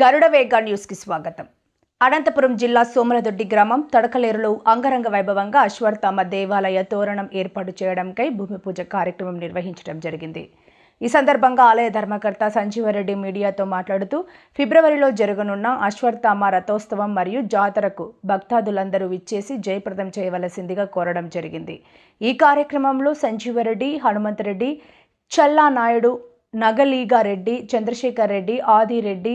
గరుడ వేగ న్యూస్కి స్వాగతం. అనంతపురం జిల్లా సోమలదొడ్డి గ్రామం తడకలేరులో అంగరంగ వైభవంగా అశ్వత్థామ దేవాలయ తోరణం ఏర్పాటు చేయడంకై భూమి పూజ కార్యక్రమం నిర్వహించడం జరిగింది. ఈ సందర్భంగా ఆలయ ధర్మకర్త సంజీవరెడ్డి మీడియాతో మాట్లాడుతూ ఫిబ్రవరిలో జరగనున్న అశ్వత్థామ రథోత్సవం మరియు జాతరకు భక్తాదులందరూ విచ్చేసి జయప్రదం చేయవలసిందిగా కోరడం జరిగింది. ఈ కార్యక్రమంలో సంజీవరెడ్డి హనుమంతరెడ్డి చల్లా నాయుడు నగలీగారెడ్డి చంద్రశేఖర్ రెడ్డి ఆదిరెడ్డి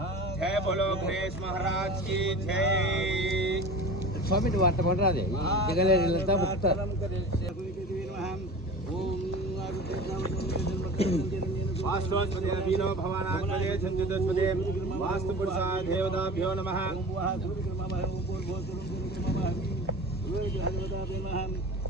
जय बोलो गणेश महाराज की जय स्वामी वार्ता कौन राधे जगले लता मुक्ता अष्टोत्पदेवीनो भवानात्मदे छन्दोत्पदे वास्तुपुरुषा देवताभ्यो नमः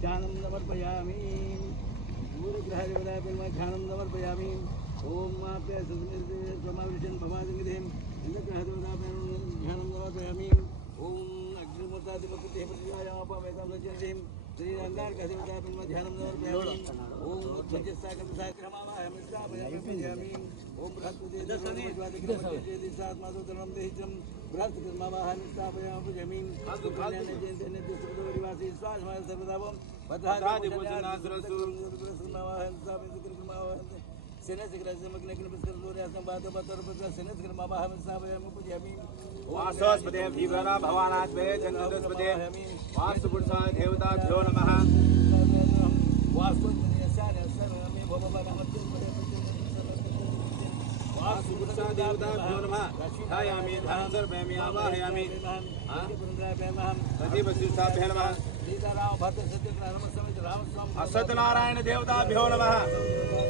ध्यानं समर्पयामि गुरुग्रहदेवताभ्यो नमः ध्यानं समर्पयामि ओम माते समाविशन भवादिगिरिं इन्द्रग्रहदेवतापयामीं ॐ अग्निमतादिपतिपतियापामेतां श्रीरङ्गार्कदेवतापिन्मध्यानं समर्पयामि ॐ ध्वजस्साकरसाग्रमावाहमित्रापयामि ॐ बृहस्पतिसात्मादोतरणं देहितं बृहस्पतिर्मावाहमित्रापयामि जयन्ते स्वासमाय सर्वदा भद्रादिभूषणासुरसुरमावाहमित्रापयति कृष्णमावाहन्ति senesi kirasi makina kina biskar lori asam bada bata rupatra senesi kira mama hamil sahaya mupuji amin वासोस पदे भीवरा भवानाथ वे चंद्रदस पदे वास्तु पुरुषा देवता जो नमः वास्तु पदे सर देवता जो नमः धायामि धानसर देवता भ्यो नमः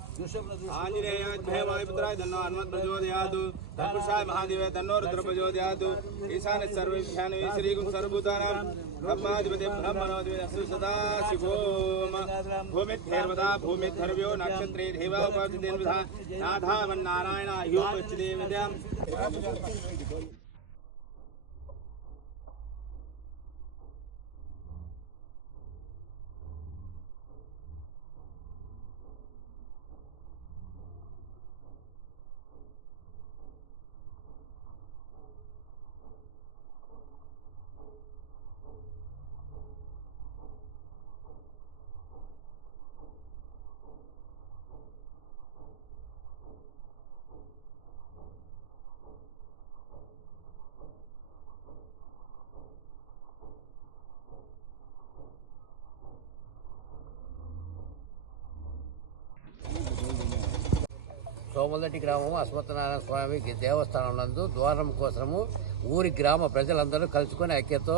సర్వదేవతా ఆంజనేయాయ వాయుపుత్రాయ తన్నో హనుమత్ ప్రచోదయాతు తత్పురుషాయ మహాదేవ తన్నో రుద్ర ప్రచోదయాతు ఈశాన సర్వేభ్యాన్ శ్రీగుం సర్వభూతానాం. బ్రహ్మాధిపతి బ్రహ్మణోధిపతి అస్తు సదాశివో భూమిత్థైర్వదా భూమిద్ధర్వ్యో నక్షత్రే దేవోపాధిదేన్విధా నాథామన్నారాయణ సోమలదట్టి గ్రామం అశ్వత్థనారాయణ స్వామి దేవస్థానం నందు ద్వారం కోసము ఊరి గ్రామ ప్రజలందరూ కలుసుకొని ఐక్యతో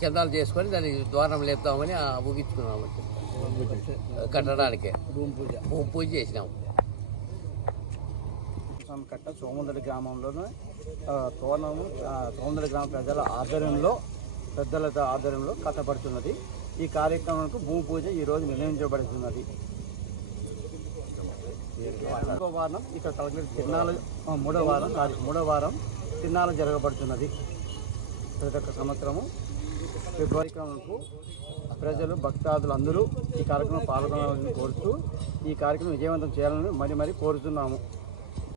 చందాలు చేసుకొని దాన్ని ద్వారం లేపుతామని ఊగించుకున్నాము కట్టడానికి. భూమి పూజ. భూమి పూజ చేసినాము. కట్ట సోమందడి గ్రామంలోనే తోరణము సోమందడి గ్రామ ప్రజల ఆధ్వర్యంలో పెద్దల ఆధ్వర్యంలో కట్టబడుతున్నది. ఈ కార్యక్రమానికి భూమి పూజ ఈరోజు నిర్ణయించబడుతున్నది మూడో వారం ఇక్కడ కలెక్టర్ తిరునాళ్ళు మూడో వారం మూడో వారం తిరునాళ్ళు జరగబడుతున్నది. ప్రతి ఒక్క సంవత్సరము ఫిబ్రవరి కార్యక్రమంకు ప్రజలు భక్తాదులు అందరూ ఈ కార్యక్రమం పాల్గొనాలని కోరుతూ ఈ కార్యక్రమం విజయవంతం చేయాలని మరి మరి కోరుతున్నాము.